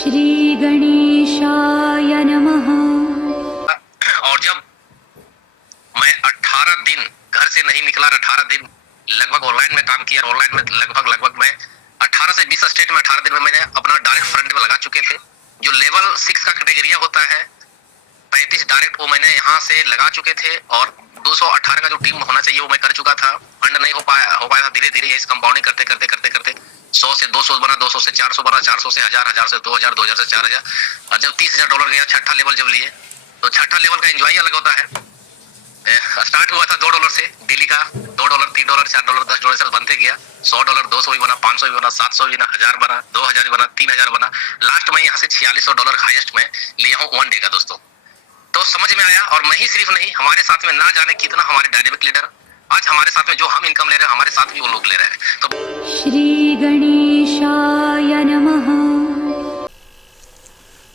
श्री गणेशाय नमः। और जब मैं 18 दिन घर से नहीं निकला, 18 दिन लगभग ऑनलाइन में काम किया, ऑनलाइन में लगभग मैं 18 से 20 स्टेट में 18 दिन में मैंने अपना डायरेक्ट फ्रंट में लगा चुके थे। जो लेवल 6 का कैटेगरिया होता है 35 डायरेक्ट, वो मैंने यहाँ से लगा चुके थे। और 218 का जो टीम होना चाहिए वो मैं कर चुका था। फंड नहीं हो पाया था। धीरे धीरे इस कंपाउंडिंग करते 100 से 200 बना, 200 से 400 बना, 400 से 1000, 1000 से 2000, 2000 से 4000। और जब $30,000 गया छठा लेवल जब लिए, तो छठा लेवल का एंजॉय अलग होता है। स्टार्ट हुआ था $2 से, डेली का $2, $3, $4, $10 से बनते गया। $100, 200 भी बना, 500 भी बना, 700 भी बना, 1000 बना, 2000 भी बना, 3000 बना। लास्ट में यहाँ से $4600 हाईएस्ट में लिया हूँ 1 डे का दोस्तों। तो समझ में आया। और मैं ही सिर्फ नहीं, हमारे साथ में ना जाने कितना हमारे डायनेमिक लीडर आज हमारे साथ में जो हम इनकम ले रहे हैं, हमारे साथ भी वो लोग ले रहे हैं। तो श्री गणेशाय नमः।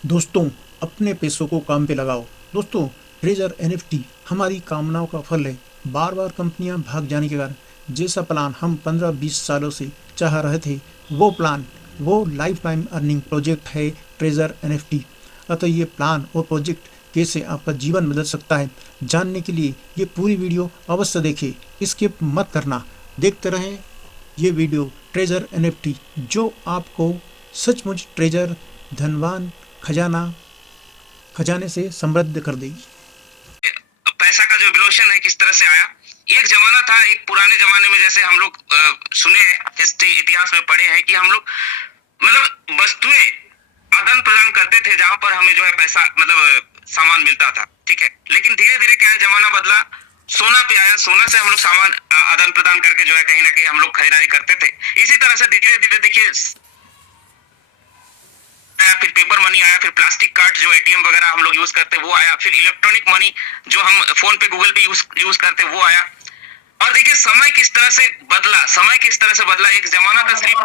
दोस्तों, अपने पैसों को काम पे लगाओ। दोस्तों, ट्रेजर NFT हमारी कामनाओं का फल है। बार बार कंपनियां भाग जाने के कारण जैसा प्लान हम 15-20 सालों से चाह रहे थे, वो प्लान, वो लाइफ टाइम अर्निंग प्रोजेक्ट है ट्रेजर NFT। अतः ये प्लान और प्रोजेक्ट कैसे आपका जीवन बदल सकता है, जानने के लिए ये पूरी वीडियो अवश्य देखें, स्किप मत करना। देखते रहें ये वीडियो ट्रेजर NFT, जो आपको सचमुच ट्रेजर, धनवान, खजाने से समृद्ध कर देगी। पैसा का जो इवोल्यूशन है किस तरह से आया। एक जमाना था, एक पुराने जमाने में, जैसे हम लोग सुने हैं, हिस्ट्री इतिहास में पढ़े हैं कि हम लोग मतलब वस्तुएं आदान प्रदान करते थे, जहां पर हमें जो है पैसा मतलब सामान मिलता था, ठीक है। लेकिन धीरे धीरे क्या है, जमाना बदला, सोना पे आया, सोना से हम लोग सामान आदान प्रदान करके जो है कहीं ना कहीं हम लोग खरीदारी करते थे। इसी तरह से धीरे धीरे देखिए, फिर पेपर मनी आया, फिर प्लास्टिक कार्ड जो ATM वगैरह हम लोग यूज करते वो आया, फिर इलेक्ट्रॉनिक मनी जो हम फोन पे, गूगल पे यूज करते वो आया। और देखिए समय किस तरह से बदला। एक जमाना था सिर्फ,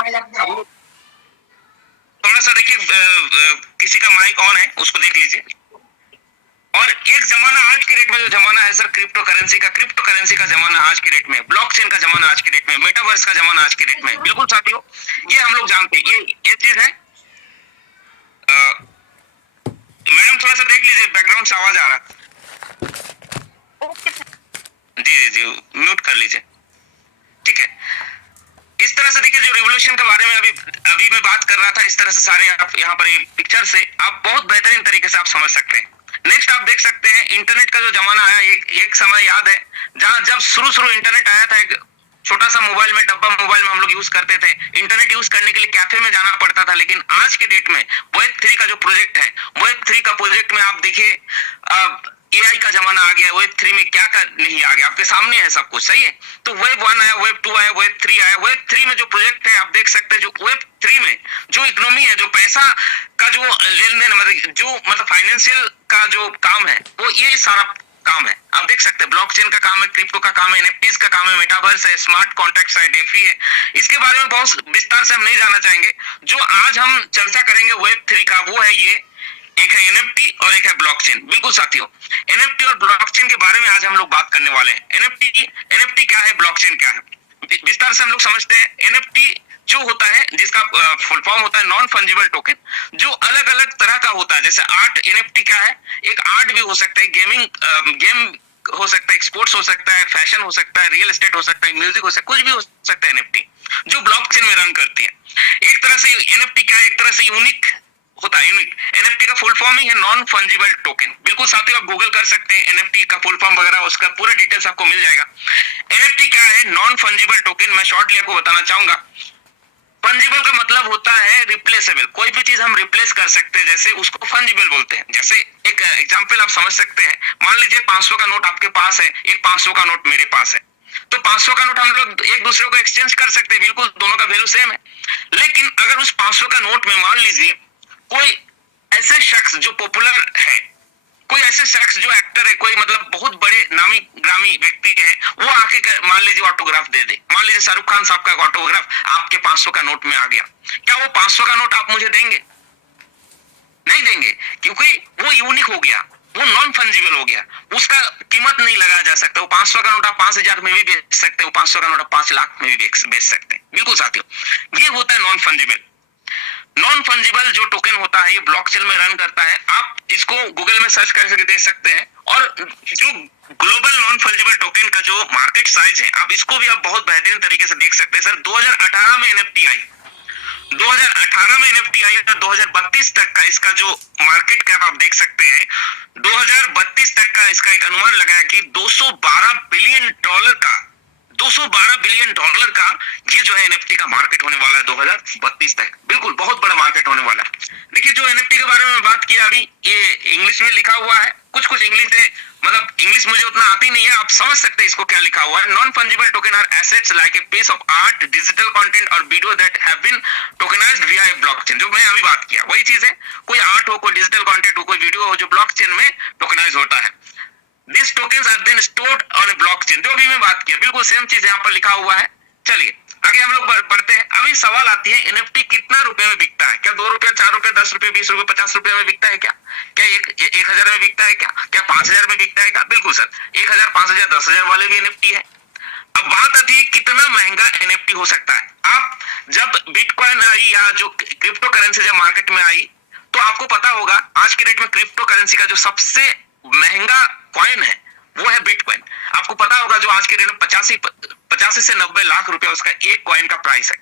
थोड़ा सा देखिए किसी का माइक ऑन है, उसको देख लीजिए। और एक जमाना, आज के डेट में जो जमाना है सर, क्रिप्टो करेंसी का जमाना आज के डेट में, ब्लॉकचेन का जमाना आज के डेट में, मेटावर्स का जमाना आज के डेट में। बिल्कुल साथियों, ये हम लोग जानते हैं, ये चीज है। मैडम थोड़ा सा देख लीजिए, बैकग्राउंड से आवाज आ रहा है। जी म्यूट कर लीजिए, ठीक है। इस तरह से देखिए, जो रिवोल्यूशन के बारे में अभी मैं बात कर रहा था, इस तरह से सारे आप यहाँ पर पिक्चर से आप बहुत बेहतरीन तरीके से आप समझ सकते हैं। नेक्स्ट आप देख सकते हैं, इंटरनेट का जो जमाना आया, एक समय याद है जहां जब शुरू इंटरनेट आया था, एक छोटा सा मोबाइल में, डब्बा मोबाइल में हम लोग यूज करते थे। इंटरनेट यूज करने के लिए कैफे में जाना पड़ता था। लेकिन आज के डेट में Web3 का जो प्रोजेक्ट है, Web3 का प्रोजेक्ट में आप देखिए, AI का जमाना आ गया। Web3 में क्या नहीं आ गया, आपके सामने है सब कुछ, सही है। तो Web1 आया, Web2 आया, Web3 आया। Web3 में जो प्रोजेक्ट है आप देख सकते हैं, जो Web3 में जो इकोनॉमी है, जो पैसा का जो लेन देन, जो मतलब फाइनेंशियल का जो काम है, वो ये सारा काम है। आप देख सकते हैं, ब्लॉकचेन का काम है, क्रिप्टो का काम है, NFTs का काम है, मेटावर्स है, स्मार्ट कॉन्ट्रैक्ट्स है, डेफी है। इसके बारे में बहुत विस्तार से हम नहीं जाना चाहेंगे। जो आज हम चर्चा करेंगे Web3 का, वो है ये, एक है NFT और एक है ब्लॉकचेन। बिल्कुल साथियों, NFT और ब्लॉकचेन के बारे में आज हम लोग बात करने वाले हैं। NFT क्या है, ब्लॉकचेन क्या है, विस्तार से हम लोग समझते हैं। NFT जो होता है, जिसका फुल फॉर्म होता है नॉन फंजिबल टोकन, जो अलग अलग तरह का होता है। जैसे आर्ट, NFT क्या है, एक आर्ट भी हो सकता है, गेम हो सकता है, स्पोर्ट्स हो सकता है, फैशन हो सकता है, रियल एस्टेट हो सकता है, म्यूजिक हो सकता है, कुछ भी हो सकता है। NFT जो ब्लॉकचेन में रन करती है। एक तरह से NFT क्या है, एक तरह से यूनिक होता है। NFT का फुल फॉर्म ही है नॉन फंजिबल टोकन। बिल्कुल साथियों, आप गूगल कर सकते हैं, NFT का फुल फॉर्म वगैरह, उसका पूरा डिटेल्स आपको मिल जाएगा। NFT क्या है, नॉन फंजिबल टोकन। मैं शॉर्टली आपको बताना चाहूंगा। फंजिबल का मतलब होता है रिप्लेसेबल, कोई भी चीज हम रिप्लेस कर सकते हैं, जैसे उसको फंजिबल बोलते हैं। जैसे एक एग्जांपल आप समझ सकते हैं, मान लीजिए 500 का नोट आपके पास है, एक 500 का नोट मेरे पास है, तो 500 का नोट हम लोग एक दूसरे को एक्सचेंज कर सकते हैं, बिल्कुल दोनों का वैल्यू सेम है। लेकिन अगर उस 500 का नोट में मान लीजिए कोई ऐसे शख्स जो पॉपुलर है, कोई ऐसे शख्स जो एक्टर है, कोई मतलब बहुत बड़े नामी ग्रामी व्यक्ति है, वो आके मान लीजिए ऑटोग्राफ दे दे। मान लीजिए शाहरुख खान साहब का ऑटोग्राफ आपके 500 का नोट में आ गया, क्या वो 500 का नोट आप मुझे देंगे? नहीं देंगे, क्योंकि वो यूनिक हो गया, वो नॉन फंजिबल हो गया, उसका कीमत नहीं लगाया जा सकता। वो 500 का नोट आप 5000 में भी बेच सकते हो, 500 का नोट आप 5 लाख में भी बेच सकते हैं। बिल्कुल साथियों, ये होता है नॉन फंजिबल। नॉन फंजिबल जो टोकन होता होता है, ये ब्लॉकचेन में रन करता है। आप इसको गूगल में सर्च करके देख सकते हैं। और जो ग्लोबल नॉन फंजिबल टोकन का जो मार्केट साइज है, आप इसको भी आप बहुत बेहतरीन तरीके से देख सकते हैं। सर 2018 में एनएफटी आई, 2018 में एनएफटी आई और 2032 तक का इसका जो मार्केट कैप आप देख सकते हैं, 2032 तक का इसका एक अनुमान लगाया कि 212 बिलियन डॉलर का, 212 बिलियन डॉलर का ये जो है एनएफटी का मार्केट होने वाला है 2032 तक। बिल्कुल बहुत बड़ा मार्केट होने वाला है। देखिए जो एनएफटी के बारे में बात किया अभी, ये इंग्लिश में लिखा हुआ है, कुछ इंग्लिश है, मतलब इंग्लिश मुझे उतना आती नहीं है, आप समझ सकते हैं इसको क्या लिखा हुआ है। Non fungible token are assets like a piece of art, digital content और video that have been tokenized via a blockchain. जो मैं अभी बात किया वही चीज है, कोई आर्ट हो, कोई डिजिटल कंटेंट हो, कोई वीडियो हो जो ब्लॉकचेन में टोकनाइज होता है। These tokens are then stored on a blockchain। जो भी मैं बात किया बिल्कुल सेम चीज यहाँ पर लिखा हुआ है। चलिए आगे हम लोग बढ़ते हैं। अभी सवाल आती है एनएफटी कितना रुपए में बिकता है? क्या 2 रुपए, 4 रुपए, 10 रुपए, 20 रुपए, 50 रुपए में बिकता है? क्या 1000 में बिकता है? क्या 5000 में बिकता है? क्या बिल्कुल सर 1000, 5000, 10000 वाले भी एनएफटी है। अब बात आती है कितना महंगा एनएफटी हो सकता है। आप जब बिटकॉइन आई या जो क्रिप्टो करेंसी जब मार्केट में आई तो आपको पता होगा आज के डेट में क्रिप्टो करेंसी का जो सबसे महंगा कॉइन है वो है बिटकॉइन। आपको पता होगा जो आज के डेट में 85 से 90 लाख रुपया उसका एक कॉइन का प्राइस है।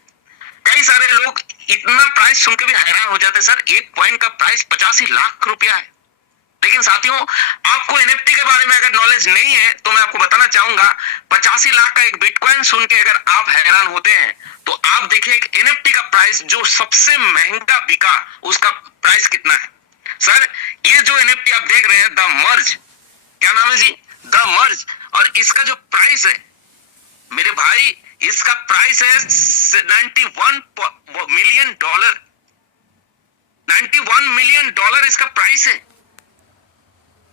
कई सारे लोग इतना प्राइस सुन के भी हैरान हो जाते हैं, सर एक कॉइन का प्राइस 85 लाख रुपया है। लेकिन साथियों आपको एनएफटी के बारे में अगर नॉलेज नहीं है तो मैं आपको बताना चाहूंगा 85 लाख का एक बिटकॉइन सुन के अगर आप हैरान होते हैं तो आप देखिए एनएफटी का प्राइस जो सबसे महंगा बिका उसका प्राइस कितना है। सर ये जो एनएफटी आप देख रहे हैं द मर्ज, क्या नाम है जी? The merge. और इसका जो प्राइस है मेरे भाई, इसका प्राइस है 91 मिलियन डॉलर। 91 मिलियन डॉलर इसका प्राइस है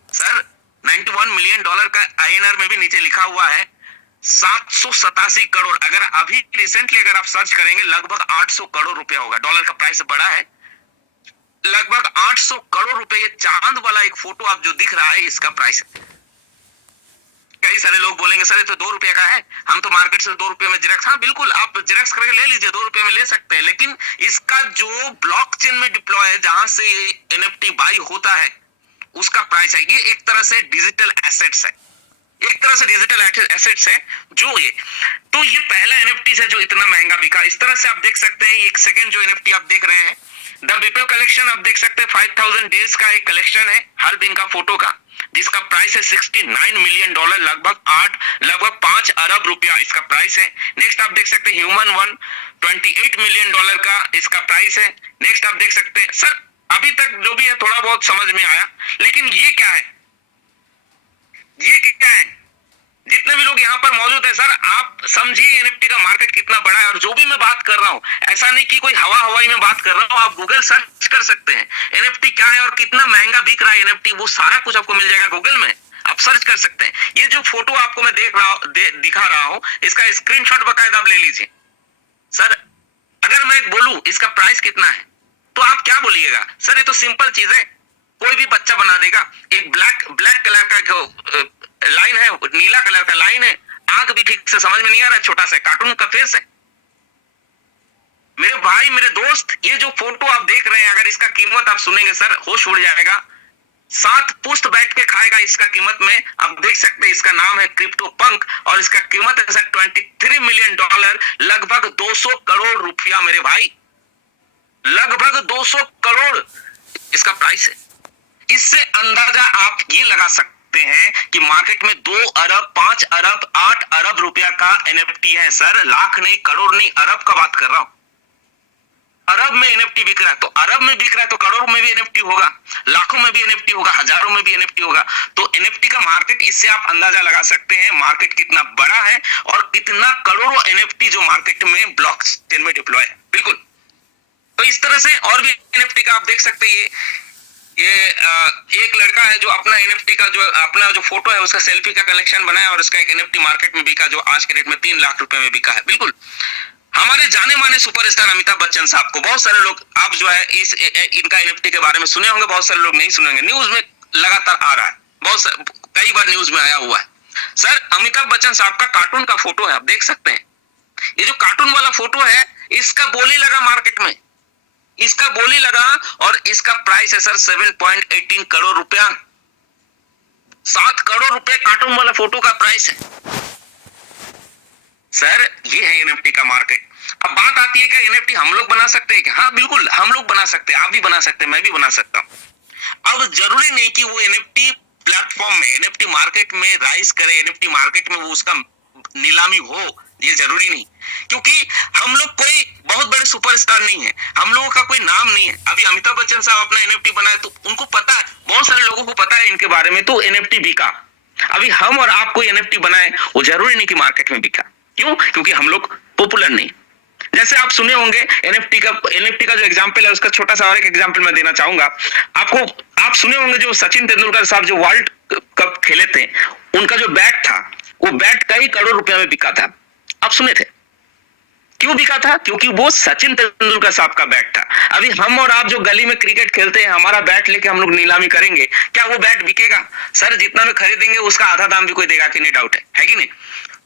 सर। 91 मिलियन डॉलर का आईएनआर में भी नीचे लिखा हुआ है 787 करोड़। अगर अभी रिसेंटली अगर आप सर्च करेंगे लगभग 800 करोड़ रुपया होगा। डॉलर का प्राइस बड़ा है, लगभग 800 करोड़ रुपए। ये चांद वाला एक फोटो आप जो दिख रहा है इसका प्राइस है। कई सारे लोग बोलेंगे सर ये तो 2 रुपए का है, हम तो मार्केट से 2 रुपए में जेरॉक्स, हाँ बिल्कुल आप जेरॉक्स करके ले लीजिए, 2 रुपए में ले सकते हैं। लेकिन इसका जो ब्लॉकचेन में डिप्लॉय है जहां से ये एनएफटी बाई होता है उसका प्राइस है। ये एक तरह से डिजिटल एसेट्स है, एक तरह से डिजिटल एसेट्स है जो ये। तो ये पहला एनएफटी है जो इतना महंगा बिका। इस तरह से आप देख सकते हैं एक सेकंड जो एनएफटी आप देख रहे हैं द बीपल कलेक्शन आप देख सकते हैं 5000 डेज का एक कलेक्शन है हर दिन का फोटो का, जिसका प्राइस है 69 मिलियन डॉलर, लगभग 5 अरब रुपया इसका प्राइस है। नेक्स्ट आप देख सकते हैं ह्यूमन वन 28 मिलियन डॉलर का इसका प्राइस है। नेक्स्ट आप देख सकते हैं सर अभी तक जो भी है थोड़ा बहुत समझ में आया, लेकिन ये क्या है, ये क्या है? जितने भी लोग यहाँ पर मौजूद है सर आप समझिए एनएफटी का मार्केट कितना बड़ा है। और जो भी मैं बात कर रहा हूँ ऐसा नहीं कि कोई हवाई में बात कर रहा हूँ, आप गूगल सर्च कर सकते हैं एनएफटी क्या है और कितना महंगा बिक रहा है एनएफटी, वो सारा कुछ आपको मिल जाएगा गूगल में, आप सर्च कर सकते हैं। ये जो फोटो आपको मैं दिखा रहा हूँ इसका स्क्रीनशॉट बकायदा आप ले लीजिए। सर अगर मैं बोलूं इसका प्राइस कितना है तो आप क्या बोलिएगा? सर ये तो सिंपल चीज है, कोई भी बच्चा बना देगा। एक ब्लैक कलर का लाइन है, नीला कलर का लाइन है, आंख भी ठीक से समझ में नहीं आ रहा है, छोटा सा कार्टून का फेस है। मेरे भाई मेरे दोस्त ये जो फोटो आप देख रहे हैं अगर इसका कीमत आप सुनेंगे सर होश उड़ जाएगा। 7 पुश्त बैठ के खाएगा इसका कीमत में। आप देख सकते हैं इसका नाम है क्रिप्टो पंक और इसका कीमत है सर 23 मिलियन डॉलर, लगभग 200 करोड़ रुपया मेरे भाई, लगभग 200 करोड़ इसका प्राइस है। इससे अंदाजा आप ये लगा सकते हैं कि मार्केट में 2 अरब, 5 अरब, 8 अरब रुपया का एनएफटी है सर। लाख नहीं, करोड़ नहीं, अरब का बात कर रहा हूं। अरब में एनएफटी बिक रहा है तो अरब में बिक रहा है तो करोड़ों में भी एनएफटी होगा, लाखों में भी एनएफटी होगा, हजारों में भी एनएफटी होगा। तो एनएफटी का मार्केट, इससे आप अंदाजा लगा सकते हैं मार्केट कितना बड़ा है और कितना करोड़ों एनएफटी जो मार्केट में ब्लॉकचेन में डिप्लॉय है। बिल्कुल। तो इस तरह से और भी एनएफटी का आप देख सकते हैं। ये एक लड़का है जो अपना एनएफटी का जो अपना जो फोटो है उसका सेल्फी का कलेक्शन बनाया और उसका एक एनएफटी मार्केट में बिका जो आज के डेट में 3 लाख रुपए में बिका है। बिल्कुल। हमारे जाने माने सुपरस्टार अमिताभ बच्चन साहब को बहुत सारे लोग आप जो है इनका एनएफटी के बारे में सुने होंगे, बहुत सारे लोग नहीं सुनेंगे। न्यूज में लगातार आ रहा है, कई बार न्यूज में आया हुआ है। सर अमिताभ बच्चन साहब का कार्टून का फोटो है, आप देख सकते हैं। ये जो कार्टून वाला फोटो है इसका बोली लगा मार्केट में इसका बोली लगा और इसका प्राइस है सर 7.18 करोड़ रुपया। 7 करोड़ रुपए कार्टून वाला फोटो का प्राइस है सर। ये है एनएफटी का मार्केट। अब बात आती है कि एनएफटी हम लोग बना सकते हैं क्या? हाँ बिल्कुल हम लोग बना सकते हैं, आप भी बना सकते हैं, मैं भी बना सकता हूं। अब जरूरी नहीं कि वो एनएफटी प्लेटफॉर्म में, एनएफटी मार्केट में राइज करे, एनएफटी मार्केट में वो उसका नीलामी हो, ये जरूरी नहीं, क्योंकि हम लोग कोई बहुत बड़े सुपरस्टार नहीं है, हम लोगों का कोई नाम नहीं है। अभी अमिताभ बच्चन साहब अपना एनएफटी बनाए तो उनको पता है, बहुत सारे लोगों को पता है इनके बारे में, तो एनएफटी बिका। अभी हम और आप कोई एनएफटी बनाए, वो जरूरी नहीं कि मार्केट में बिका। क्यों? क्योंकि हम लोग पॉपुलर नहीं। जैसे आप सुने होंगे एनएफटी का जो एग्जांपल है, उसका छोटा सा और एक एग्जांपल मैं देना चाहूंगा आपको। आप सुने होंगे जो सचिन तेंदुलकर साहब जो वर्ल्ड कप खेले थे, उनका जो बैट था, वो बैट कई करोड़ रुपए में बिका था। आप सुने थे? क्यों बिका था? क्योंकि वो सचिन तेंदुलकर साहब का बैट था। अभी हम और आप जो गली में क्रिकेट खेलते हैं, हमारा बैट लेके हम लोग नीलामी करेंगे, क्या वो बैट बिकेगा? सर जितना में खरीदेंगे उसका आधा दाम भी कोई देगा कि नहीं, डाउट है कि नहीं?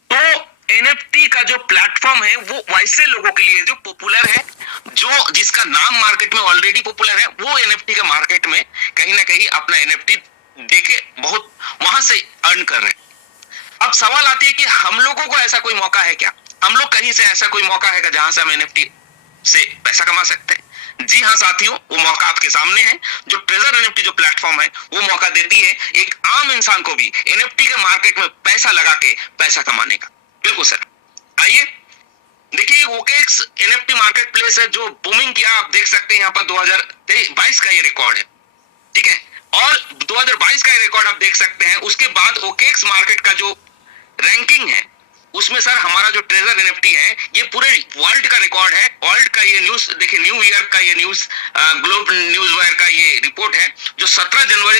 तो एनएफटी का जो प्लेटफॉर्म है वो वैसे लोगों के लिए जो पॉपुलर है, जो जिसका नाम मार्केट में ऑलरेडी पॉपुलर है, वो एनएफटी के मार्केट में कहीं ना कहीं अपना एनएफटी देके बहुत वहां से अर्न कर रहे हैं। अब सवाल आती है कि हम लोगों को ऐसा कोई मौका है क्या? हम लोग कहीं से ऐसा कोई मौका है क्या जहां से हम एनएफटी से पैसा कमा सकते हैं? जी हाँ साथियों, वो मौका आपके सामने है। जो ट्रेजर एनएफटी जो प्लेटफॉर्म है वो मौका देती है एक आम इंसान को भी एनएफटी के मार्केट में पैसा लगा के पैसा कमाने का। बिल्कुल सर, आइए देखिए ओकेएक्स एनएफटी मार्केट प्लेस है जो बूमिंग किया। आप देख सकते हैं यहाँ पर 2022 का ये रिकॉर्ड है, ठीक है, और 2022 का ये रिकॉर्ड आप देख सकते हैं। उसके बाद ओकेएक्स मार्केट का जो रैंकिंग है उसमें सर हमारा जो ट्रेजर एनएफटी है ये पूरे वर्ल्ड का रिकॉर्ड है। वर्ल्ड का ये न्यूज देखिए, न्यू ईयर का ये न्यूज, ग्लोब न्यूज वायर का ये रिपोर्ट है जो 17 जनवरी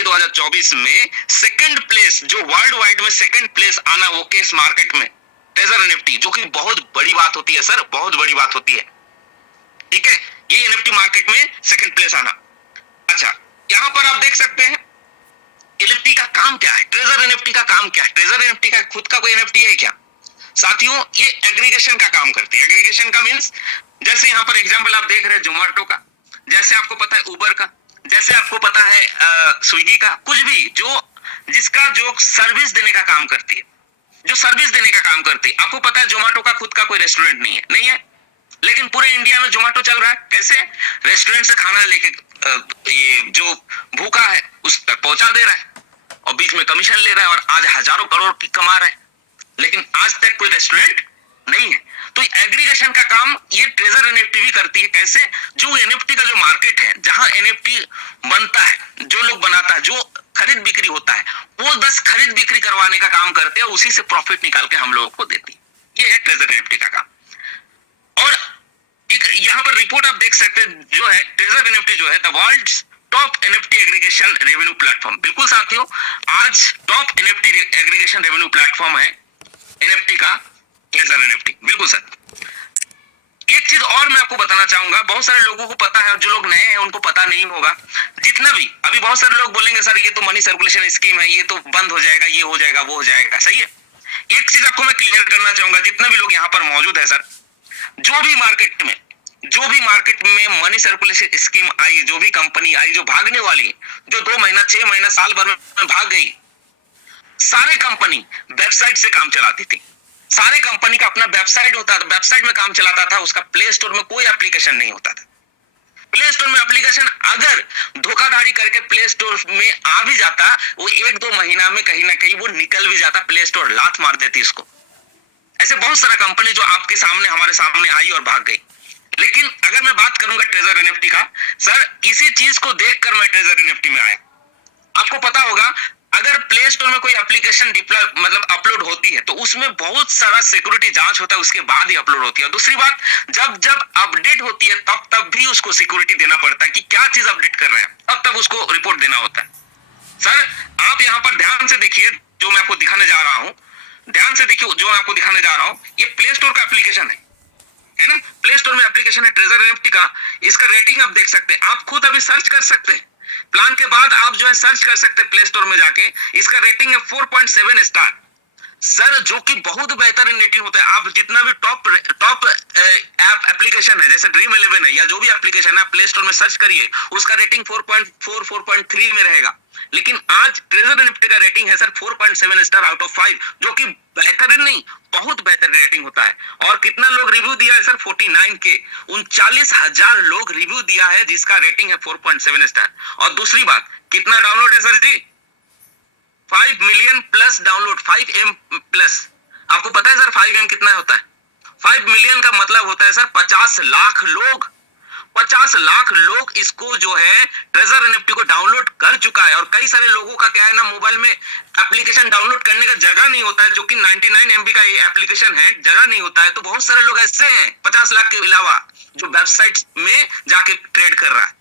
2024 में सेकंड प्लेस, जो वर्ल्ड वाइड में सेकंड प्लेस आना ओकेएक्स मार्केट में ट्रेजर एनएफटी, जो कि बहुत बड़ी बात होती है सर, बहुत बड़ी बात होती है, ठीक है, ये एनएफटी मार्केट में सेकंड प्लेस आना। अच्छा, यहां पर आप देख सकते हैं एनएफटी का काम क्या है, ट्रेजर एनएफटी का काम क्या है। ट्रेजर एनएफटी का खुद का कोई एनएफटी है क्या? साथियों, ये एग्रीगेशन का काम करती है। एग्रीगेशन का मींस, जैसे यहां पर एग्जांपल आप देख रहे हैं जोमेटो का, जैसे आपको पता है उबर का, जैसे आपको पता है स्विगी का, कुछ भी जो जिसका जो सर्विस देने का काम करती है, जो सर्विस देने का काम करती है। आपको पता है जोमेटो का खुद का कोई रेस्टोरेंट नहीं है, लेकिन पूरे इंडिया में जोमेटो चल रहा है। कैसे? रेस्टोरेंट से खाना लेके ये जो भूखा है उस तक पहुंचा दे रहा है और बीच में कमीशन ले रहा है और आज हजारों करोड़ की कमा रहा है, लेकिन आज तक कोई रेस्टोरेंट नहीं है। तो एग्रीगेशन का काम ये ट्रेजर एनएफटी भी करती है। कैसे? जो एनएफटी का जो मार्केट है, जहां एनएफटी बनता है, जो लोग बनाता है, जो खरीद बिक्री होता है, वो बस खरीद बिक्री करवाने का काम करते हैं, उसी से प्रॉफिट निकाल के हम लोगों को देती है। ये है ट्रेजर एनएफटी का काम। और यहाँ पर रिपोर्ट आप देख सकते हैं, जो है ट्रेजर एनएफटी जो है the world's top NFT aggregation revenue platform. बिल्कुल साथियों, आज top NFT aggregation revenue platform है एनएफटी का ट्रेजर एनएफटी। बिल्कुल सर। एक चीज और मैं आपको बताना चाहूंगा, बहुत सारे लोगों को पता है और जो लोग नए हैं उनको पता नहीं होगा। जितना भी अभी बहुत सारे लोग बोलेंगे सर ये तो मनी सर्कुलेशन स्कीम है, ये तो बंद हो जाएगा, ये हो जाएगा, वो हो जाएगा। सही है। एक चीज आपको मैं क्लियर करना चाहूंगा, जितना भी लोग यहाँ पर मौजूद है सर, जो भी मार्केट में मनी सर्कुलेशन स्कीम आई, जो भी कंपनी आई जो भागने वाली, जो 2 महीना 6 महीना साल भर में भाग गई, सारे कंपनी वेबसाइट से काम चलाती थी। सारे कंपनी का अपना वेबसाइट होता था, वेबसाइट में काम चलाता था, उसका प्ले स्टोर में कोई एप्लीकेशन नहीं होता था। प्ले स्टोर में एप्लीकेशन अगर धोखाधड़ी करके प्ले स्टोर में आ भी जाता, वो 1-2 महीना में कहीं ना कहीं वो निकल भी जाता, प्ले स्टोर लात मार देती इसको। ऐसे बहुत सारा कंपनी जो आपके सामने हमारे सामने आई और भाग गई। लेकिन अगर मैं बात करूंगा ट्रेजर एनएफटी का, सर इसी चीज को देखकर मैं ट्रेजर एनएफटी में आया। आपको पता होगा अगर प्ले स्टोर में कोई एप्लीकेशन अपलोड होती है तो उसमें बहुत सारा सिक्योरिटी जांच होता है, उसके बाद ही अपलोड होती है। दूसरी बात, जब अपडेट होती है तब भी उसको सिक्योरिटी देना पड़ता है कि क्या चीज अपडेट कर रहे हैं, तब उसको रिपोर्ट देना होता है। सर आप यहाँ पर ध्यान से देखिए, जो मैं आपको दिखाने जा रहा हूँ, ध्यान से देखिए जो मैं आपको दिखाने जा रहा हूँ, ये प्ले स्टोर का एप्लीकेशन है ना, प्ले स्टोर में एप्लीकेशन है ट्रेजर एनएफटी का। इसका रेटिंग आप देख सकते हैं, आप खुद अभी सर्च कर सकते हैं, प्लान के बाद आप जो है सर्च कर सकते हैं प्ले स्टोर में जाके। इसका रेटिंग है 4.7 स्टार। सर जो कि बहुत बेहतरीन रेटिंग होता है। आप जितना भी टॉप ऐप एप्लीकेशन है जैसे ड्रीम 11 है या जो भी एप्लीकेशन है प्ले स्टोर में सर्च करिए, उसका रेटिंग 4.4 4.3 में रहेगा। लेकिन आज ट्रेजर एनएफटी का रेटिंग है सर 4.7 स्टार आउट ऑफ 5, जो कि बेहतरीन नहीं, बहुत बेहतरीन रेटिंग होता है। और कितना लोग रिव्यू दिया है सर 49 के 39,000 लोग रिव्यू दिया है, जिसका रेटिंग है 4.7 स्टार। और दूसरी बात, कितना डाउनलोड है सर जी? 5 million plus download, 5M plus. आपको पता है सर 5M कितना होता है? 5 मिलियन का मतलब होता है सर 50 लाख लोग। 50 लाख लोग इसको जो है ट्रेजर एनएफटी को डाउनलोड कर चुका है। और कई सारे लोगों का क्या है ना, मोबाइल में एप्लीकेशन डाउनलोड करने का जगह नहीं होता है, जो कि 99 MB का ये एप्लीकेशन है, जगह नहीं होता है। तो बहुत सारे लोग ऐसे हैं 50 लाख के अलावा जो वेबसाइट में जाके ट्रेड कर रहा है।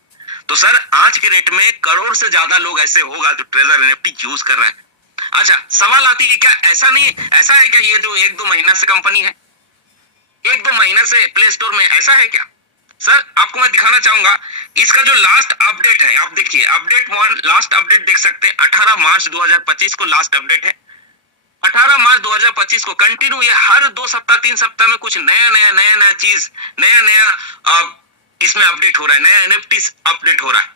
तो सर आज के रेट में करोड़ से ज्यादा लोग ऐसे होगा जो ट्रेजर एनएफटी यूज कर रहे हैं। अच्छा, सवाल आती है क्या ऐसा नहीं, ऐसा है क्या ये जो 1-2 महीना से कंपनी है, 1-2 महीना से प्ले स्टोर में, ऐसा है क्या? सर आपको मैं दिखाना चाहूंगा इसका जो लास्ट अपडेट है। आप देखिए अपडेट 1 लास्ट अपडेट देख सकते हैं, 18 मार्च 2025 को लास्ट अपडेट है। 18 मार्च 2025 को कंटिन्यू ये हर 2 सप्ताह 3 सप्ताह में कुछ नया चीज नया इसमें अपडेट हो रहा है, नया एनएफटी अपडेट हो रहा है।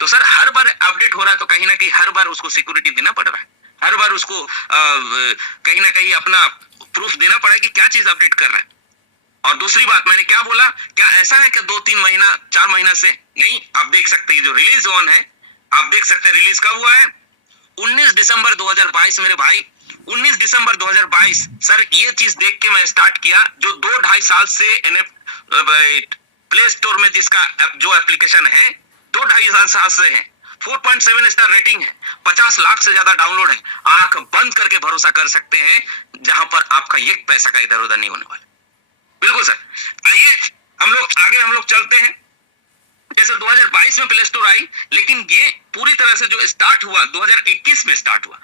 तो सर हर बार अपडेट हो रहा है तो कहीं ना कहीं हर बार उसको सिक्योरिटी देना पड़ रहा है, हर बार उसको कहीं ना कहीं अपना प्रूफ देना पड़ा है कि क्या चीज अपडेट कर रहा है। और दूसरी बात मैंने क्या बोला, क्या ऐसा है कि 2-3 महीना 4 महीना से नहीं? आप देख सकते हैं जो रिलीज ऑन है, आप देख सकते हैं रिलीज कब हुआ है, 19 दिसंबर 2022 मेरे भाई, 19 दिसंबर 2022। सर ये चीज देख के मैं स्टार्ट किया, जो 2-2.5 साल से प्ले स्टोर में जिसका जो एप्लीकेशन है 2-2.5 साल से है, 4.7 स्टार रेटिंग है, 50 लाख से ज्यादा डाउनलोड है। आंख बंद करके भरोसा कर सकते हैं, जहां पर आपका एक पैसा का इधर उधर नहीं होने वाला। बिल्कुल सर। आइए हम लोग चलते हैं। जैसे 2022 में प्ले स्टोर आई, लेकिन ये पूरी तरह से जो स्टार्ट हुआ 2021 में स्टार्ट हुआ,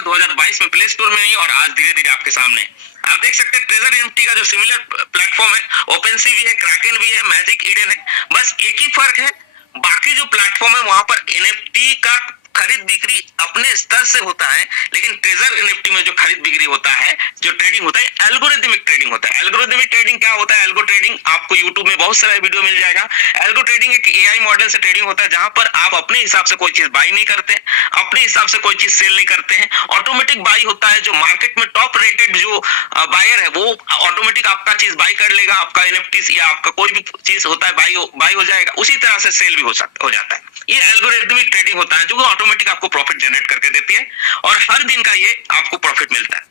2022 में प्ले स्टोर में आई और आज धीरे धीरे आपके सामने। आप देख सकते हैं ट्रेजर एनएफटी का जो सिमिलर प्लेटफॉर्म है, ओपनसी भी है, क्रैकन भी है, मैजिक ईडन है, बस एक ही फर्क है, बाकी जो प्लेटफॉर्म है वहां पर एनएफटी का खरीद बिक्री अपने स्तर से होता है, लेकिन ट्रेजर एनएफटी में जो खरीद बिक्री होता है, जो ट्रेडिंग होता है, एल्गोरिथमिक ट्रेडिंग होता है। एल्गोरिथमिक ट्रेडिंग क्या होता है? एल्गो ट्रेडिंग आपको यूट्यूब में बहुत सारा वीडियो मिल जाएगा। एल्गो ट्रेडिंग एक एआई मॉडल से ट्रेडिंग होता है, जहां पर आप अपने हिसाब से कोई चीज बाई नहीं करते, अपने हिसाब से कोई चीज सेल नहीं करते हैं, ऑटोमेटिक बाई होता है। जो मार्केट में टॉप रेटेड जो बायर है वो ऑटोमेटिक आपका चीज बाई कर लेगा, आपका एनएफटी या आपका कोई भी चीज होता है बाई हो जाएगा, उसी तरह से सेल भी हो जाता है। ये एल्गोरिथमिक ट्रेडिंग होता है, जो ऑटोमेटिक आपको प्रॉफिट जनरेट करके देती है और हर दिन का ये आपको प्रॉफिट मिलता है।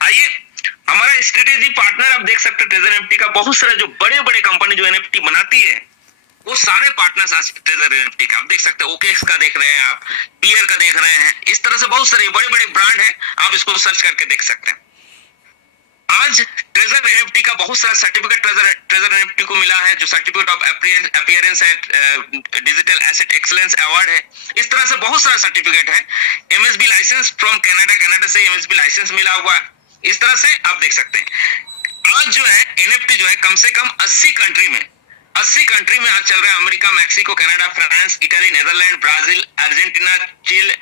आइए हमारा स्ट्रेटेजी पार्टनर आप देख सकते हैं ट्रेजर एनएफटी का, बहुत सारे जो बड़े बड़े कंपनी जो एनएफटी बनाती है वो सारे पार्टनर्स आज ट्रेजर एनएफटी का। आप देख सकते हैं ओकेएक्स का देख रहे हैं, आप पीयर का देख रहे हैं, इस तरह से बहुत सारे बड़े बड़े ब्रांड हैं, आप इसको सर्च करके देख सकते हैं। आज ट्रेजर एनएफटी का बहुत सारा सर्टिफिकेट ट्रेजर एनएफटी को मिला है, जो सर्टिफिकेट ऑफ अपीयरेंस है, डिजिटल एसेट एक्सीलेंस अवार्ड है, इस तरह से बहुत सारा सर्टिफिकेट है। एमएसबी लाइसेंस फ्रॉम कनाडा से एमएसबी लाइसेंस मिला हुआ है, इस तरह से आप देख सकते हैं। आज जो है एनएफटी जो है कम से कम 80 कंट्री में आज चल रहा है। America, Mexico, Canada, France, Italy, Netherlands, Brazil, Argentina, Chile,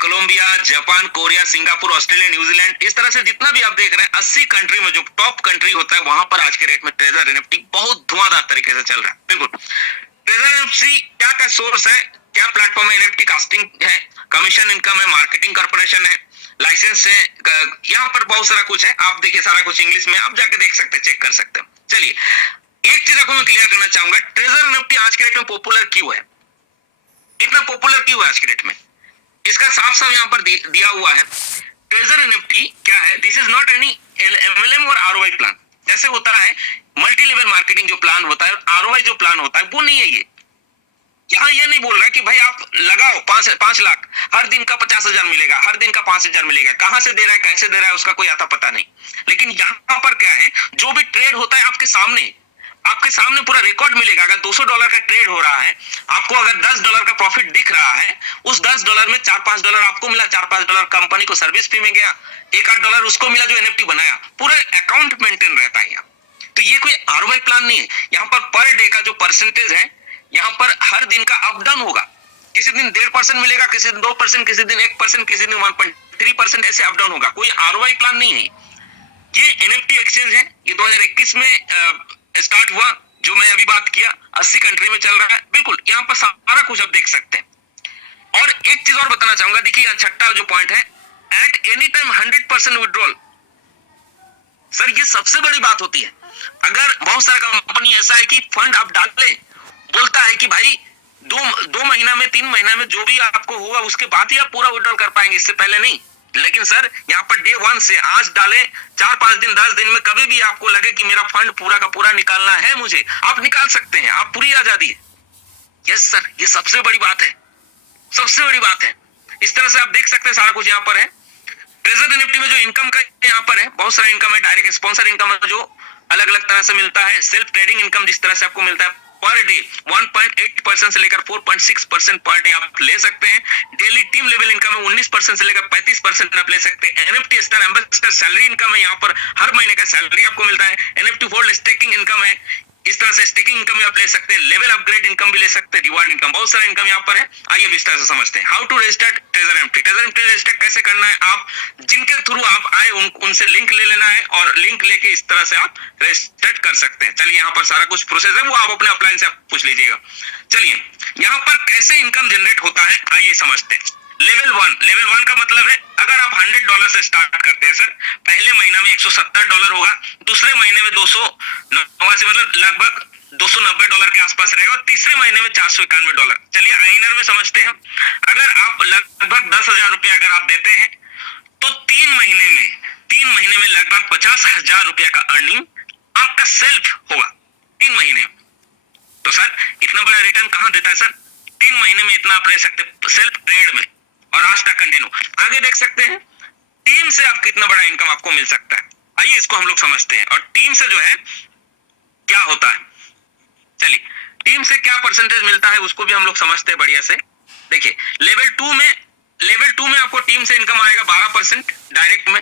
Colombia, Japan, Korea, Singapore, Australia, New Zealand, इस तरह से जितना भी आप देख रहे हैं 80 कंट्री में जो टॉप कंट्री होता है वहां पर आज के रेट में ट्रेजर एनएफटी बहुत धुआंधार तरीके से चल रहा है। बिल्कुल ट्रेजर एनएफटी क्या सोर्स है, क्या प्लेटफॉर्म है? एनएफटी कास्टिंग है, कमीशन इनकम है, मार्केटिंग कॉर्पोरेशन है, लाइसेंस है, यहाँ पर बहुत सारा कुछ है। आप देखिए सारा कुछ इंग्लिश में, आप जाके देख सकते हैं, चेक कर सकते हैं। चलिए एक चीज आपको मैं क्लियर करना चाहूंगा, ट्रेजर एनएफटी आज के रेट में पॉपुलर क्यों है, इतना पॉपुलर क्यों है आज के रेट में? इसका साफ साफ यहाँ पर दिया हुआ है। ट्रेजर एनएफटी क्या है? This is not any MLM और आरओआई प्लान। जैसे होता है मल्टी लेवल मार्केटिंग जो प्लान होता है, आरओआई जो प्लान होता है, वो नहीं है ये। यहाँ ये नहीं बोल रहा है कि भाई आप लगाओ 5 लाख, हर दिन का 50,000 मिलेगा, हर दिन का 5,000 मिलेगा, कहां से दे रहा है, कैसे दे रहा है, उसका कोई आता पता नहीं। लेकिन यहाँ पर क्या है, जो भी ट्रेड होता है आपके सामने पूरा रिकॉर्ड मिलेगा। अगर $200 का ट्रेड हो रहा है, आपको अगर $10 का प्रॉफिट दिख रहा है, उस $10 में $4-5 आपको मिला, $4-5 कंपनी को सर्विस फी में गया, $1-8 उसको मिला जो एनएफटी बनाया, पूरा अकाउंट मेंटेन रहता है यहाँ। तो ये कोई आरओआई प्लान नहीं है। यहाँ पर पर डे का जो परसेंटेज है, यहाँ पर हर दिन का अप डाउन होगा। किसी दिन 1.5% मिलेगा, किसी दिन 2%, किसी दिन 1%, किसी दिन 1.3%, ऐसे अप डाउन होगा। कोई आरओआई प्लान नहीं है। ये एनएफटी एक्सचेंज है, ये 2021 में स्टार्ट हुआ, जो मैं अभी बात किया 80 कंट्री में चल रहा है। बिल्कुल यहाँ पर सारा कुछ आप देख सकते हैं। और एक चीज और बताना चाहूंगा, देखिए छठा जो पॉइंट है, at any time 100% withdrawal. Sir ये सबसे बड़ी बात होती है। अगर बहुत सारा कंपनी ऐसा है कि फंड आप डाल ले, बोलता है कि भाई दो महीना में 3 महीना में जो भी आपको होगा उसके बाद ही आप पूरा विड्रॉल कर पाएंगे, इससे पहले नहीं। लेकिन सर यहाँ पर डे 1 से आज डाले 4-5 दिन 10 दिन में कभी भी आपको लगे कि मेरा फंड पूरा का पूरा निकालना है मुझे, आप निकाल सकते हैं, आप पूरी आजादी है। यस सर, ये सबसे बड़ी बात है, सबसे बड़ी बात है। इस तरह से आप देख सकते हैं सारा कुछ यहाँ पर है। ट्रेजर एनएफटी में जो इनकम का यहाँ पर है, बहुत सारा इनकम है। डायरेक्ट स्पॉन्सर इनकम है जो अलग अलग तरह से मिलता है। सेल्फ ट्रेडिंग इनकम जिस तरह से आपको मिलता है पर डे 1.8% से लेकर 4.6% पर डे आप ले सकते हैं। डेली टीम लेवल इनकम है 19% से लेकर 35% आप ले सकते हैं। NFT star ambassador salary income है, यहाँ पर हर महीने का सैलरी आपको मिलता है। एनएफटी गोल्ड स्टेकिंग इनकम है, इस तरह से स्टेकिंग इनकम आप ले सकते हैं। लेवल अपग्रेड इनकम भी ले सकते हैं, रिवार्ड इनकम, बहुत सारा इनकम यहाँ पर है। आइए विस्तार से समझते हैं how to register treasure NFT. Treasure NFT register कैसे करना है, आप जिनके थ्रू आप आए उनसे लिंक ले लेना है और लिंक लेके इस तरह से आप रजिस्टर कर सकते हैं। चलिए यहाँ पर सारा कुछ प्रोसेस है, वो आप अपने अपलाइन से आप पूछ लीजिएगा। चलिए यहाँ पर कैसे इनकम जनरेट होता है आइए समझते हैं। लेवल 1 का मतलब है अगर आप $100 से स्टार्ट करते हैं सर, पहले महीना में $170 होगा, दूसरे महीने में 289 मतलब लगभग $290 के आसपास रहेगा, और तीसरे महीने में $491। चलिए आइनर में समझते हैं। अगर आप लगभग 10,000 रुपया अगर आप देते हैं तो 3 महीने में लगभग $50,000 का अर्निंग आपका सेल्फ होगा 3 महीने। तो सर इतना बड़ा रिटर्न कहां देता है सर? 3 महीने में इतना आप रह सकते सेल्फ ट्रेड में, और आज तक कंटिन्यू। आगे देख सकते हैं टीम से आप कितना बड़ा इनकम आपको मिल सकता है। आइए इसको हम लोग समझते हैं, और टीम से जो है क्या होता है। चलिए टीम से क्या परसेंटेज मिलता है उसको भी हम लोग समझते हैं बढ़िया से। देखिए लेवल 2 में आपको टीम से इनकम आएगा 12% डायरेक्ट में।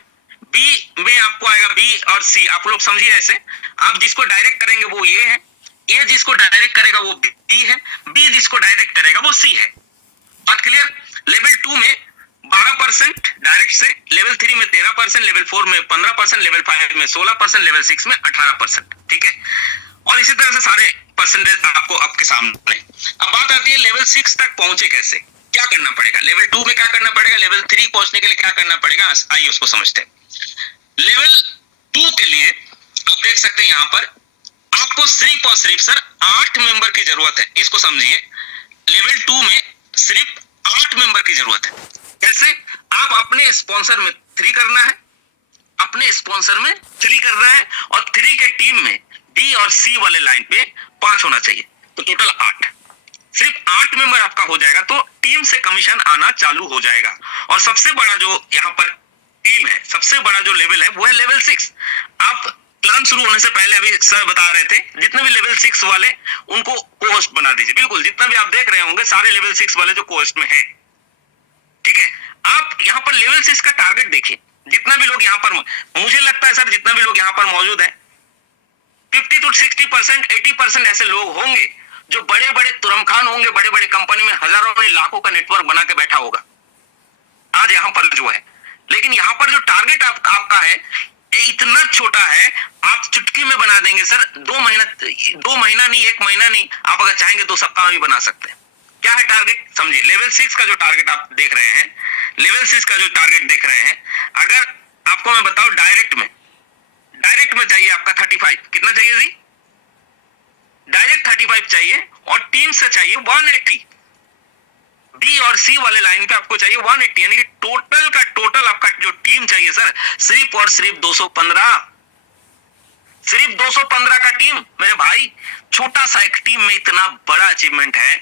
बी में आपको आएगा बी और सी, आप लोग समझिए ऐसे, आप जिसको डायरेक्ट करेंगे वो ये है, ए जिसको डायरेक्ट करेगा वो बी है, बी जिसको डायरेक्ट करेगा वो सी है। बात क्लियर? लेवल 2 में 12% डायरेक्ट से, लेवल 3 में 13%, लेवल 4 में 15%, लेवल 5 में 16%, लेवल 6 में 18%। ठीक है, और इसी तरह से सारे परसेंटेज आपको आपके सामने। अब बात आती है लेवल 6 तक पहुंचे कैसे, क्या करना पड़ेगा। लेवल 2 में क्या करना पड़ेगा, लेवल 3 पहुंचने के लिए क्या करना पड़ेगा, आइए उसको समझते हैं। लेवल 2 के लिए आप देख सकते हैं यहाँ पर आपको सिर्फ और सिर्फ सर 8 मेंबर की जरूरत है, इसको समझिए। लेवल 2 में सिर्फ 8 मेंबर की जरूरत है। कैसे? आप अपने स्पॉन्सर में 3 करना है, अपने स्पॉन्सर में 3 करना है, और 3 के टीम में बी और सी वाले लाइन पे 5 होना चाहिए, तो टोटल 8। सिर्फ 8 मेंबर आपका हो जाएगा तो टीम से कमीशन आना चालू हो जाएगा। और सबसे बड़ा जो यहाँ पर टीम है, सबसे बड़ा जो लेवल है वो है लेवल 6। आप प्लान शुरू होने से पहले अभी सर बता रहे थे, जितने भी लेवल 6 वाले उनको को-होस्ट बना दीजिए। बिल्कुल जितना भी आप देख रहे होंगे सारे लेवल 6 वाले जो को-होस्ट में है। ठीक है, आप यहाँ पर लेवल 6 का टारगेट देखिए, जितना भी लोग यहाँ पर, मुझे लगता है सर जितना भी लोग यहाँ पर मौजूद है 50 to 60%, 80% ऐसे लोग होंगे जो बड़े बड़े तुरमखान होंगे, बड़े बड़े कंपनी में हजारों नहीं लाखों का नेटवर्क बना के बैठा होगा आज यहाँ पर जो है। लेकिन यहाँ पर जो टारगेट आपका है इतना छोटा है, आप चुटकी में बना देंगे सर। 2 महीना नहीं, 1 महीना नहीं, आप अगर चाहेंगे 2 सप्ताह में भी बना सकते हैं। क्या है टारगेट समझिए। लेवल 6 का जो टारगेट आप देख रहे हैं, लेवल 6 का जो टारगेट देख रहे हैं, अगर आपको मैं बताऊं डायरेक्ट में चाहिए आपका 35, कितना चाहिए जी? डायरेक्ट 35 चाहिए, और टीम से चाहिए 180। बी और सी वाले लाइन पे आपको चाहिए 180, यानी कि टोटल का टोटल आपका जो टीम चाहिए सर सिर्फ और सिर्फ 215। सिर्फ 215 का टीम मेरे भाई, छोटा सा एक टीम में इतना बड़ा अचीवमेंट है,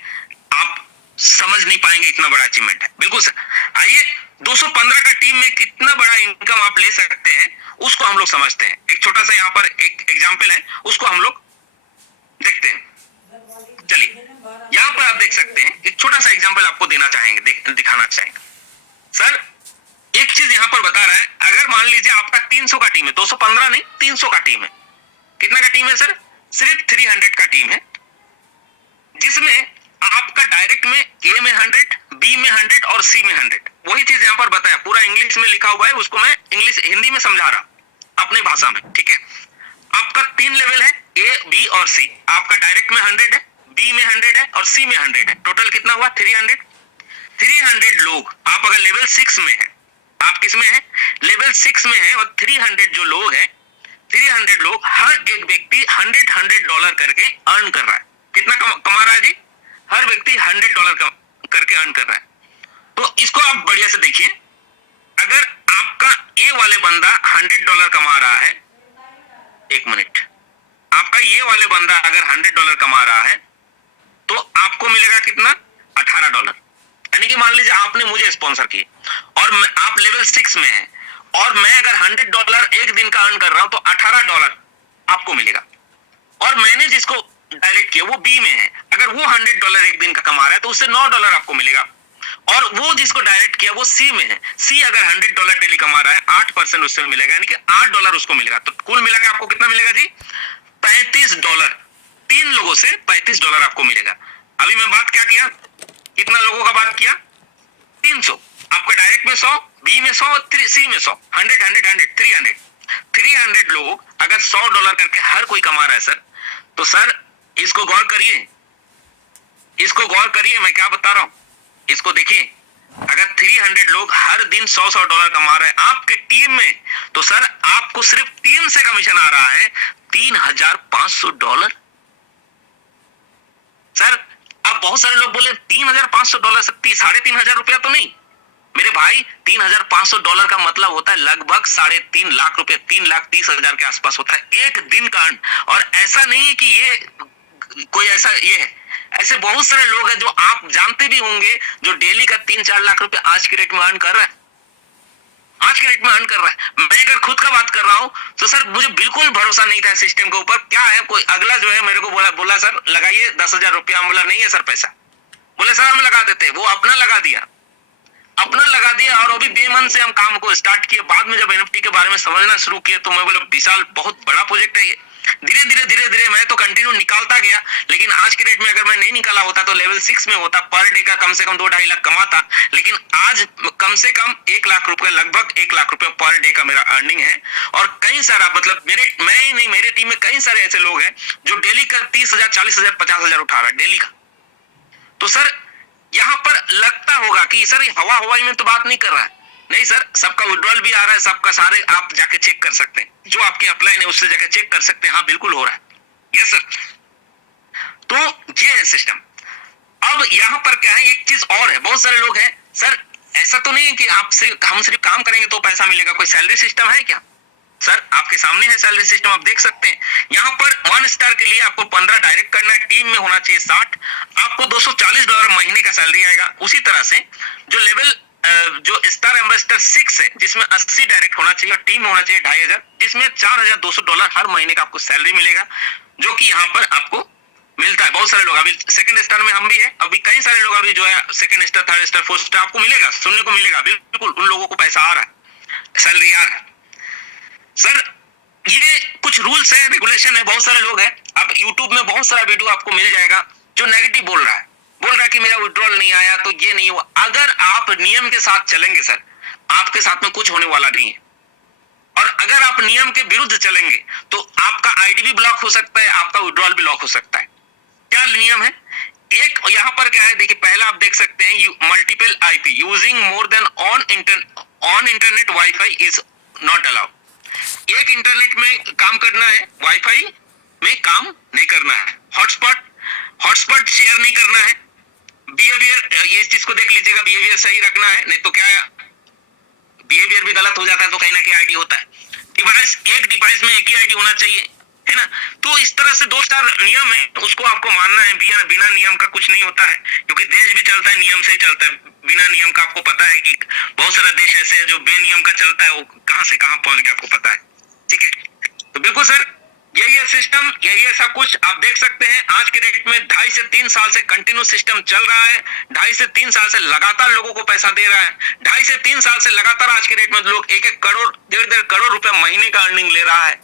आप समझ नहीं पाएंगे इतना बड़ा अचीवमेंट है। बिल्कुल सर, आइए 215 का टीम में कितना बड़ा इनकम आप ले सकते हैं उसको हम लोग समझते हैं। एक छोटा सा यहाँ पर एक एग्जाम्पल है, उसको हम लोग देखते हैं। चलिए यहाँ पर आप देख सकते हैं, एक छोटा सा एग्जाम्पल आपको देना चाहेंगे, दिखाना चाहेंगे। सर एक चीज यहाँ पर बता रहा है, अगर मान लीजिए आपका 300 का टीम है, 215 नहीं 300 का टीम है। कितना का टीम है सर? सिर्फ 300 का टीम है, जिसमें आपका डायरेक्ट में ए में 100, बी में 100 और सी में 100, वही चीज यहाँ पर बताया, पूरा इंग्लिश में लिखा हुआ है, उसको मैं इंग्लिश हिंदी में समझा रहा अपने भाषा में, ठीक है। आपका 3 लेवल है, ए बी और सी। आपका डायरेक्ट में 100 है, बी में 100 है और सी में 100 है। टोटल कितना हुआ? 300 लोग। आप अगर लेवल 6 में है, आप किस में है? लेवल 6 में है, और 300 जो लोग हैं, 300 लोग, हर एक व्यक्ति $100 करके अर्न कर रहा है। कितना कमा रहा है जी? हर व्यक्ति $100 करके अर्न कर रहा है। तो इसको आप बढ़िया से देखिए, अगर आपका ए वाले बंदा $100 कमा रहा है, एक मिनट, आपका ये वाले बंदा अगर $100 कमा रहा है तो आपको मिलेगा कितना? $18। यानी कि मान लीजिए आपने मुझे स्पॉन्सर किए और आप लेवल 6 में हैं, और मैं अगर $100 एक दिन का अर्न कर रहा हूं तो $18 आपको मिलेगा। और मैंने जिसको डायरेक्ट किया वो बी में है, अगर वो $100 एक दिन का कमा रहा है तो उससे $9 आपको मिलेगा। और वो जिसको डायरेक्ट किया वो सी में है, सी अगर $100 डेली कमा रहा है, 8% उससे मिलेगा, यानी कि $8 उसको मिलेगा। तो कुल मिला के आपको कितना मिलेगा जी? $35। 3 लोगों से $35 आपको मिलेगा। अभी मैं बात क्या किया? कितना लोगों का बात किया? 300। आपका डायरेक्ट में 100, बी में 100, सी में 100, 100, 300 लोग अगर $100 करके हर कोई कमा रहा है सर, तो सर इसको गौर करिए, इसको गौर करिए, मैं क्या बता रहा हूं, इसको देखिए। अगर 300 लोग हर दिन $100 कमा रहे हैं आपके टीम में, तो सर आपको सिर्फ टीम से कमीशन आ रहा है $3,500। सर अब बहुत सारे लोग बोले $3,500 सर, $3,500 तो नहीं मेरे भाई। $3,500 का मतलब होता है लगभग 3.5 लाख रुपए, 3,30,000 के आसपास होता है एक दिन का अर्न। और ऐसा नहीं है कि ये कोई ऐसा ये है, ऐसे बहुत सारे लोग हैं जो आप जानते भी होंगे, जो डेली का 3-4 लाख रुपए आज के रेट में अर्न कर रहा है, आज के रेट में अर्न कर रहा है। मैं अगर खुद का बात कर रहा हूं तो सर मुझे बिल्कुल भरोसा नहीं था सिस्टम के ऊपर। क्या है, कोई अगला जो है मेरे को बोला सर लगाइए 10,000 रुपया। हम बोला नहीं है सर पैसा, बोले सर हम लगा देते, वो अपना लगा दिया, और वो भी बेमन से हम काम को स्टार्ट किए। बाद में जब एनएफटी के बारे में समझना शुरू किए तो मैं बोला विशाल बहुत बड़ा प्रोजेक्ट है ये। धीरे धीरे मैं तो कंटिन्यू निकालता गया, लेकिन आज के रेट में अगर मैं नहीं निकाला होता तो लेवल 6 में होता, पर डे का कम से कम 2-2.5 लाख कमाता। लेकिन आज कम से कम 1 लाख रुपए, लगभग 1 लाख रुपए पर डे का मेरा अर्निंग है। और कई सारा मतलब मैं ही नहीं, मेरे टीम में कई सारे ऐसे लोग हैं जो डेली का 30,000, 40,000, 50,000 उठा रहा है डेली का। तो सर यहाँ पर लगता होगा कि सर हवाई में तो बात नहीं कर रहा है, नहीं सर, सबका विड्रॉल भी आ रहा है, सबका सारे आप जाके चेक कर सकते हैं, जो आपके अपलाइन है उससे जाके चेक कर सकते हैं, हाँ बिल्कुल हो रहा है, यस सर। तो ये है सिस्टम। अब यहाँ पर क्या है, एक चीज और है, बहुत सारे लोग हैं सर, ऐसा तो नहीं है कि हम सिर्फ काम करेंगे तो पैसा मिलेगा, कोई सैलरी सिस्टम है क्या? सर आपके सामने है सैलरी सिस्टम, आप देख सकते हैं। यहाँ पर 1 स्टार के लिए आपको 15 डायरेक्ट करना है, टीम में होना चाहिए 60, आपको $240 महीने का सैलरी आएगा। उसी तरह से जो लेवल जो स्टार एम्बेसडर 6 है, जिसमें 80 डायरेक्ट होना चाहिए और टीम में होना चाहिए 2,500, जिसमें $4,200 हर महीने का आपको सैलरी मिलेगा, जो कि यहाँ पर आपको मिलता है। बहुत सारे लोग अभी सेकंड स्टार में हम भी है, अभी कई सारे लोग अभी जो है second star, 3rd star, 4th star आपको मिलेगा, सुनने को मिलेगा, बिल्कुल उन लोगों को पैसा आ रहा है, सैलरी आ रहा है। सर ये कुछ रूल्स है, रेगुलेशन है, बहुत सारे लोग हैं। अब यूट्यूब में बहुत सारा वीडियो आपको मिल जाएगा जो नेगेटिव बोल रहा है कि मेरा विड्रॉल नहीं आया तो ये नहीं हुआ। अगर आप नियम के साथ चलेंगे सर, आपके साथ में कुछ होने वाला नहीं है। और अगर आप नियम के विरुद्ध चलेंगे तो आपका आईडी भी ब्लॉक हो सकता है, आपका विड्रॉल भी लॉक हो सकता है। क्या नियम है? एक यहाँ पर क्या है, देखिए पहला आप देख सकते हैं, multiple IP using more than on internet wifi is not allowed. एक इंटरनेट में काम करना है, वाईफाई में काम नहीं करना है, हॉटस्पॉट शेयर नहीं करना है, बिहेवियर, ये चीज को देख लीजिएगा, बिहेवियर सही रखना है, नहीं तो क्या बिहेवियर भी गलत हो जाता है तो कहीं ना कहीं आईडी होता है। एक डिवाइस में एक ही आईडी होना चाहिए, है ना। तो इस तरह से 2 स्टार नियम है, उसको आपको मानना है। बिना नियम का कुछ नहीं होता है, क्योंकि देश भी चलता है नियम से ही चलता है। बिना नियम का आपको पता है कि बहुत सारा देश ऐसे है जो बेनियम का चलता है, वो कहां से कहां पहुंच गया आपको पता है, ठीक है। तो बिल्कुल सर यही है सिस्टम, यही है सब कुछ। आप देख सकते हैं आज के डेट में 2.5 से 3 साल से कंटिन्यू सिस्टम चल रहा है, 2.5 से 3 साल से लगातार लोगों को पैसा दे रहा है, 2.5 से 3 साल से लगातार आज के डेट में लोग 1-1 करोड़, 1.5 करोड़ रुपए महीने का अर्निंग ले रहा है।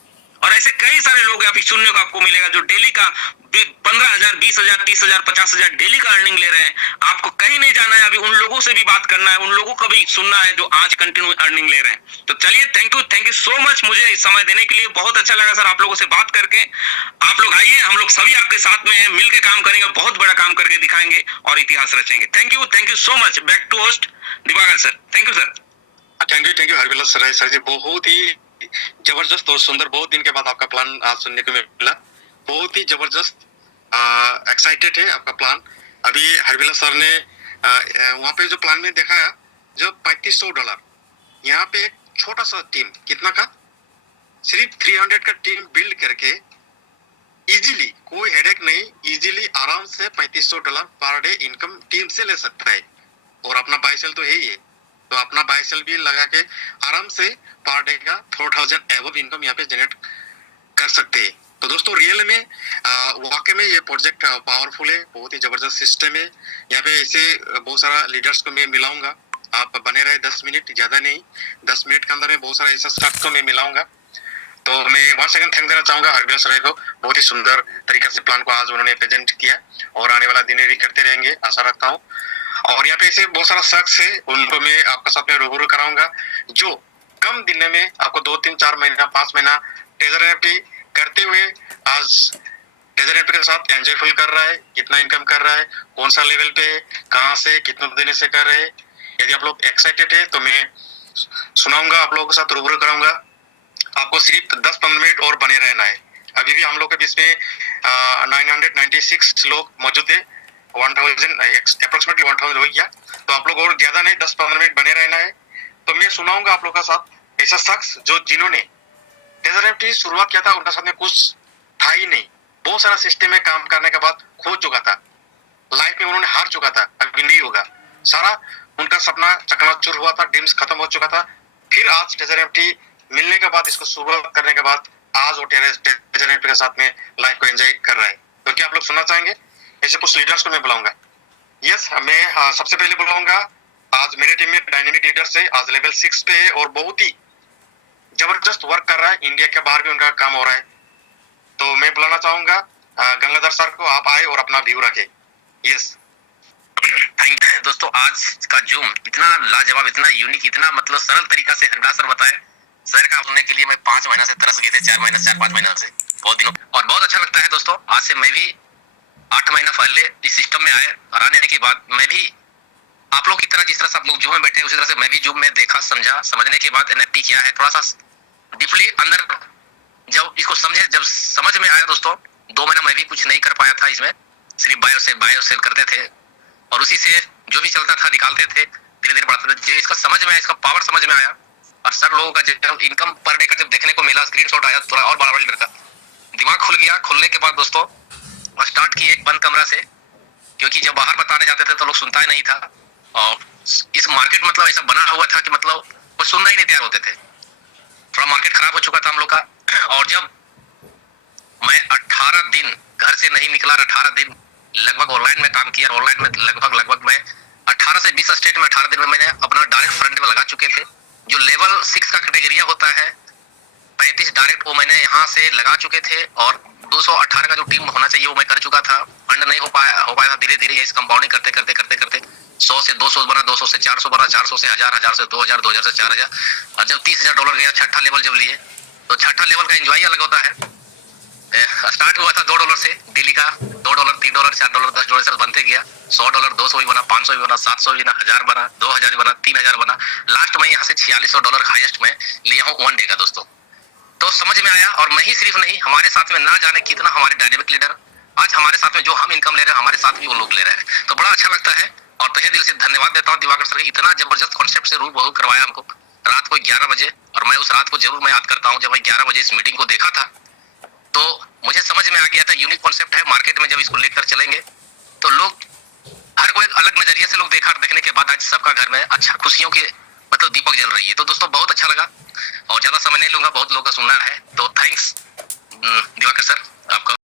और ऐसे कई सारे लोग यहाँ पे सुनने को आपको मिलेगा जो डेली का 15,000, 20,000, 30,000, 50,000 डेली का अर्निंग ले रहे हैं। आपको कहीं नहीं जाना है, अभी उन लोगों से भी बात करना है, उन लोगों को भी सुनना है जो आज कंटिन्यू अर्निंग ले रहे हैं। तो चलिए, थैंक यू सो मच मुझे इस समय देने के लिए। बहुत अच्छा लगा सर आप लोगों से बात करके। आप लोग आइए, हम लोग सभी आपके साथ में हैं, मिलकर काम करेंगे, बहुत बड़ा काम करके दिखाएंगे और इतिहास रचेंगे। Thank you so much. Back to host Diwakar sir. Thank you sir. Thank you Harvilas sir ji, बहुत ही जबरदस्त और सुंदर। बहुत दिन के बाद आपका प्लान आज सुनने को मिला, बहुत ही जबरदस्त। एक्साइटेड है आपका प्लान। अभी हरविलास सर ने वहाँ पे जो प्लान में देखा है, जो $3500 यहाँ पे एक छोटा सा टीम, कितना का, सिर्फ 300 का टीम बिल्ड करके इजीली, कोई हेडेक नहीं, इजीली आराम से $3500 पर डे इनकम टीम से ले सकता है। और अपना बाय सेल तो है ही है, तो अपना बाय सेल भी लगा के आराम से पर डे का 4,000 एबव इनकम यहाँ पे जनरेट कर सकते हैं। तो दोस्तों, रियल में वाकई में ये प्रोजेक्ट पावरफुल है, बहुत ही जबरदस्त सिस्टम है। यहाँ पे ऐसे बहुत सारा लीडर्स को मैं मिलाऊंगा, आप बने रहे 10 मिनट, ज्यादा नहीं, 10 मिनट के अंदर में बहुत सारा ऐसा शख्स को मैं मिलाऊंगा। तो मैं वंस अगेन थैंक देना चाहूंगा हरविलास सर को, बहुत ही सुंदर तरीके से प्लान को आज उन्होंने प्रेजेंट किया और आने वाला दिन भी करते रहेंगे, आशा रखता हूँ। और यहाँ पे ऐसे बहुत सारा शख्स है, उनको मैं आपके साथ में रूबरू कराऊंगा, जो कम दिन में आपको 2, 3, 4 महीना, 5 महीना ट्रेजर एनएफटी करते हुए आज ट्रेजर एनएफटी के साथ एंजॉयफुल कर रहा है, कितना इनकम कर रहा है, कौन सा लेवल पे, कहाँ से, कितने दिन से कर रहे हैं। यदि आप लोग एक्साइटेड है तो मैं सुनाऊंगा, आप लोगों के साथ रूबरू कराऊंगा। आपको सिर्फ 10-15 मिनट और बने रहना है। अभी भी हम लोग के बीच में 996 लोग मौजूद है, 1000 अप्रोक्सीमेटली 1000 हो गया। तो आप लोग और ज्यादा नहीं, 10-15 मिनट बने रहना है। तो मैं सुनाऊंगा आप लोग का साथ ऐसा शख्स जो जिन्होंने ट्रेजर एनएफटी शुरुआत किया था, उनका साथ में कुछ था ही नहीं, बहुत सारा सिस्टम में काम करने के बाद खो चुका था, लाइफ में उन्होंने हार चुका था, अभी नहीं होगा, सारा उनका सपना चकनाचूर हुआ था, ड्रीम्स खत्म हो चुका था। फिर आज ट्रेजर एनएफटी मिलने के बाद, इसको शुरुआत करने के बाद आज वो ट्रेजर एनएफटी के साथ में लाइफ को एंजॉय कर रहा है। तो क्या आप लोग सुनना चाहेंगे? ऐसे कुछ लीडर्स को मैं बुलाऊंगा। यस, मैं सबसे पहले बुलाऊंगा, आज मेरे टीम में डायनेमिक लीडर्स है, आज लेवल 6 पे है और बहुत ही जबरदस्त वर्क कर रहा है, इंडिया के बाहर भी उनका काम हो रहा है। तो मैं बुलाना चाहूंगा गंगाधर सर को, आप आए और अपना व्यू रखे। यस, थैंक यू दोस्तों। आज का जूम इतना लाजवाब, इतना यूनिक, इतना मतलब सरल तरीका से हरविलास सर बताए। सर का सुनने के लिए मैं 5 महीना से तरस गए थे, 4-5 महीना से, बहुत दिनों। और बहुत अच्छा लगता है दोस्तों, आज से मैं भी 8 महीना पहले इस सिस्टम में आए और आने के बाद मैं भी आप लोग की तरह, जिस तरह से आप लोग जूम में बैठे हैं, उसी तरह से मैं भी जूम में देखा, समझा, समझने के बाद एनएफटी क्या है, थोड़ा सा डीपली अंदर जब इसको समझे, जब समझ में आया दोस्तों, 2 महीना मैं भी कुछ नहीं कर पाया था इसमें, सिर्फ बायो सेल करते थे और उसी से जो भी चलता था निकालते थे, धीरे धीरे बढ़ाते थे। इसका समझ में आया, इसका पावर समझ में आया और सर लोगों का जब इनकम पर डे का जब देखने को मिला, स्क्रीनशॉट आया, थोड़ा और बड़ा डर का दिमाग खुल गया। खुलने के बाद दोस्तों स्टार्ट किए एक बंद कमरा से, क्योंकि जब बाहर बताने जाते थे तो लोग सुनता ही नहीं था और इस मार्केट मतलब ऐसा बना हुआ था कि मतलब कोई सुनना ही नहीं तैयार होते थे। थोड़ा मार्केट खराब हो चुका था हम लोग का। और जब मैं 18 दिन घर से नहीं निकला, 18 दिन लगभग ऑनलाइन में काम किया, ऑनलाइन में लगभग मैं 18 से 20 स्टेट में 18 दिन में मैंने अपना डायरेक्ट फ्रंट में लगा चुके थे। जो लेवल 6 का कैटेगरिया होता है 35 डायरेक्ट, वो मैंने यहाँ से लगा चुके थे और 218 का जो टीम होना चाहिए वो मैं कर चुका था। फंड नहीं हो पाया था, धीरे धीरे इस कंपाउंडिंग करते 100 से 200 बना, 200 से 400 बना, 400 से 1000, 1000 से 2000, 2000 से 4000 और जब $30,000 गया, छठा लेवल जब लिए, तो छठा लेवल का एंजॉय अलग होता है। स्टार्ट हुआ था $2 से, डेली का $2, $3, $4, $10 से बनते गया, $100, 200 भी बना, 500 भी बना, 700 भी बना, 1000 बना, 2000 भी बना, 3000 बना। लास्ट में यहाँ से $4600 हाईएस्ट में लिया हूँ 1 डे का दोस्तों। तो समझ में आया और मैं ही सिर्फ नहीं, हमारे साथ में ना जाने कितना हमारे डायनेमिक लीडर आज हमारे साथ में, जो हम इनकम ले रहे हैं हमारे साथ भी वो लोग ले रहे हैं। तो बड़ा अच्छा लगता है और तहे दिल से धन्यवाद देता हूँ दिवाकर सर, इतना जबरदस्त कॉन्सेप्ट से रूबरू करवाया हमको रात को 11 बजे। और मैं उस रात को जरूर मैं याद करता हूँ, जब मैं 11 बजे इस मीटिंग को देखा था तो मुझे समझ में आ गया था यूनिक कॉन्सेप्ट है। मार्केट में जब इसको लेकर चलेंगे तो लोग हर कोई अलग नजरिए से लोग देखने के बाद आज सबका घर में अच्छा खुशियों के मतलब दीपक जल रही है। तो दोस्तों बहुत अच्छा लगा और ज्यादा समय नहीं लूंगा, बहुत लोगों का सुनना है। तो थैंक्स दिवाकर सर आपका।